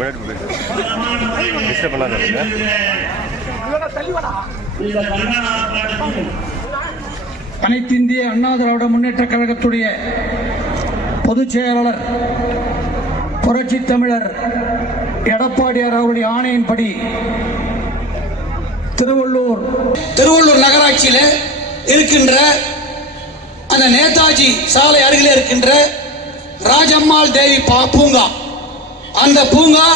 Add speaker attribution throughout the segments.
Speaker 1: அனைத்திந்திய அண்ணா திராவிட முன்னேற்ற கழகத்துடைய பொதுச் செயலாளர் புரட்சி தமிழர் எடப்பாடியார் அவருடைய ஆணையின்படி திருவள்ளூர் நகராட்சியில் இருக்கின்ற அந்த நேதாஜி சாலை அருகில் இருக்கின்ற ராஜம்மாள் தேவி பூங்கா, அந்த பூங்கா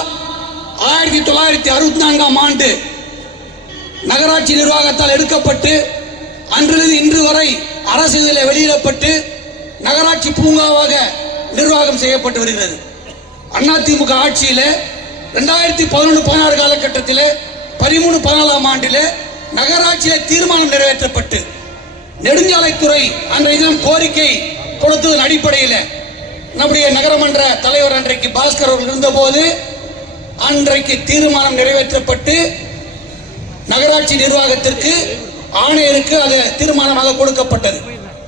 Speaker 1: 1964ஆம் ஆண்டு நகராட்சி நிர்வாகத்தால் எடுக்கப்பட்டு அன்றிலிருந்து இன்று வரை அரசு வெளியிடப்பட்டு நகராட்சி பூங்காவாக நிர்வாகம் செய்யப்பட்டு வருகிறது. அதிமுக ஆட்சியில் 2011-16 காலகட்டத்தில் 13-14ஆம் ஆண்டில் நகராட்சியில் தீர்மானம் நிறைவேற்றப்பட்டு நெடுஞ்சாலைத்துறை அன்றைய தினம் கோரிக்கை கொடுத்ததன் அடிப்படையில் நம்முடைய நகரமன்ற தலைவர் அன்றைக்கு பாஸ்கர் அவர்கள் இருந்தபோது அன்றைக்கு தீர்மானம் நிறைவேற்றப்பட்டு நகராட்சி நிர்வாகத்திற்கு ஆணையருக்கு அது தீர்மானமாக கொடுக்கப்பட்டது.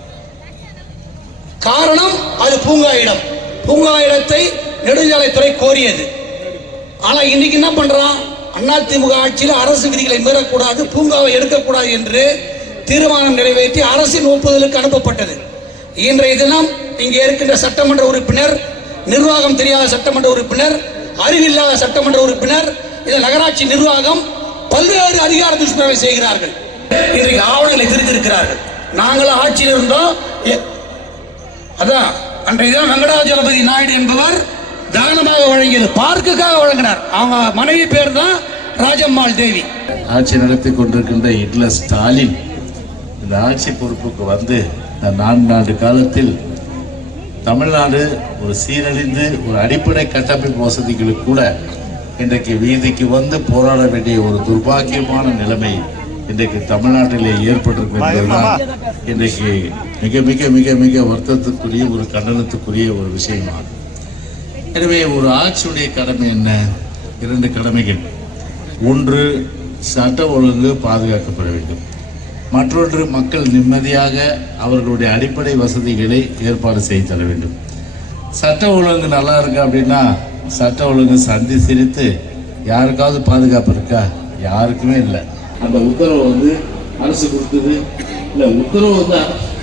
Speaker 1: காரணம் அது பூங்கா இடத்தை நெடுஞ்சாலைத்துறை கோரியது. ஆனா இன்னைக்கு என்ன பண்றான், அதிமுக ஆட்சியில் அரசு விதிகளை மீறக்கூடாது, பூங்காவை எடுக்கக்கூடாது என்று தீர்மானம் நிறைவேற்றி அரசின் ஒப்புதலுக்கு அனுப்பப்பட்டது. இன்றைய தினம் இங்கே இருக்கின்ற சட்டமன்ற உறுப்பினர், நிர்வாகம் தெரியாத சட்டமன்ற உறுப்பினர், அறிவில்லாத சட்டமன்ற உறுப்பினர், இந்த நகராட்சி நிர்வாகம் பல்வேறு அதிகார துஷ்பிரயோகம் செய்கிறார்கள். இன்றைக்கு ஆவணங்களை திருத்திருக்கிறார்கள். நாங்களும் ஆட்சியில் இருந்தோம். அதான் அன்றைய தினம் வெங்கடாஜலபதி நாயுடு என்பவர் தானமாக வழங்கியது பார்க்குக்காக வழங்கினார். அவங்க மனைவி பேர் தான் ராஜம்மாள் தேவி.
Speaker 2: ஆட்சி நடத்தி கொண்டிருக்கின்ற ஹிட்லர் ஸ்டாலின் இந்த ஆட்சி பொறுப்புக்கு வந்து 4 ஆண்டு காலத்தில் தமிழ்நாடு ஒரு சீரழிந்து ஒரு அடிப்படை கட்டமைப்பு வசதிகளுக்கு கூட இன்றைக்கு வீதிக்கு வந்து போராட வேண்டிய ஒரு துர்பாக்கியமான நிலைமை இன்றைக்கு தமிழ்நாட்டிலே ஏற்பட்டிருக்கிறது. இன்றைக்கு மிக மிக மிக மிக வருத்தத்துக்குரிய ஒரு கண்டனத்துக்குரிய ஒரு விஷயமாகும். எனவே ஒரு ஆட்சியுடைய கடமை என்ன? 2 கடமைகள். ஒன்று, சட்ட ஒழுங்கு பாதுகாக்கப்பட வேண்டும். மற்றொன்று, மக்கள் நிம்மதியாக அவர்களுடைய அடிப்படை வசதிகளை ஏற்பாடு செய்து தர வேண்டும். சட்ட ஒழுங்கு நல்லா இருக்கு அப்படின்னா சட்ட ஒழுங்கு சந்தி சிரித்து யாருக்காவது பாதுகாப்பு இருக்கா? யாருக்குமே இல்லை. அந்த உத்தரவு வந்து அரசு கொடுத்தது இல்ல. உத்தரவு வந்து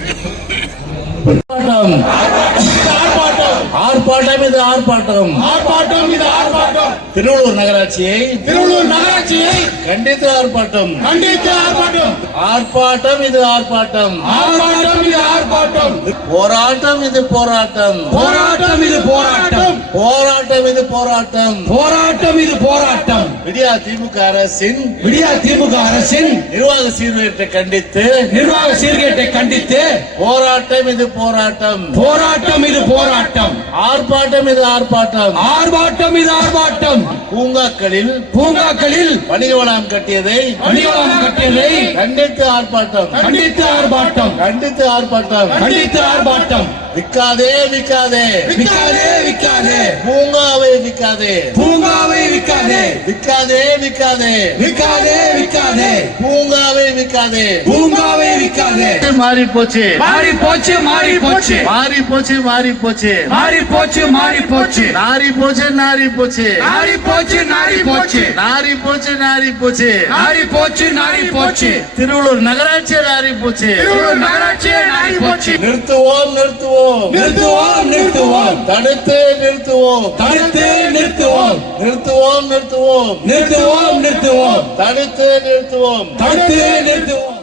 Speaker 2: ஆர்ப்பாட்டம் இது ஆர்ப்பாட்டம், திருவள்ளூர் நகராட்சியை கண்டித்து ஆர்ப்பாட்டம், ஆர்ப்பாட்டம் இது ஆர்ப்பாட்டம், போராட்டம் இது போராட்டம், போராட்டம் இது போராட்டம். விடியா திமுக அரசின் நிர்வாக சீர்கேட்டை கண்டித்து போராட்டம் இது போராட்டம், ஆர்ப்பாட்டம் இது ஆர்ப்பாட்டம். பூங்காக்களில் வணிக வளாகம் கட்டியதை கண்டித்து ஆர்ப்பாட்டம். விக்காதே பூங்காவை விக்காதே பூங்காவை விக்காதே. மாறி போச்சு திருவள்ளூர் நகராட்சியே நாரி போச்சு. நிறுத்துவோம் தடுத்து நிறுத்துவோம் தடுத்து நிறுத்துவோம்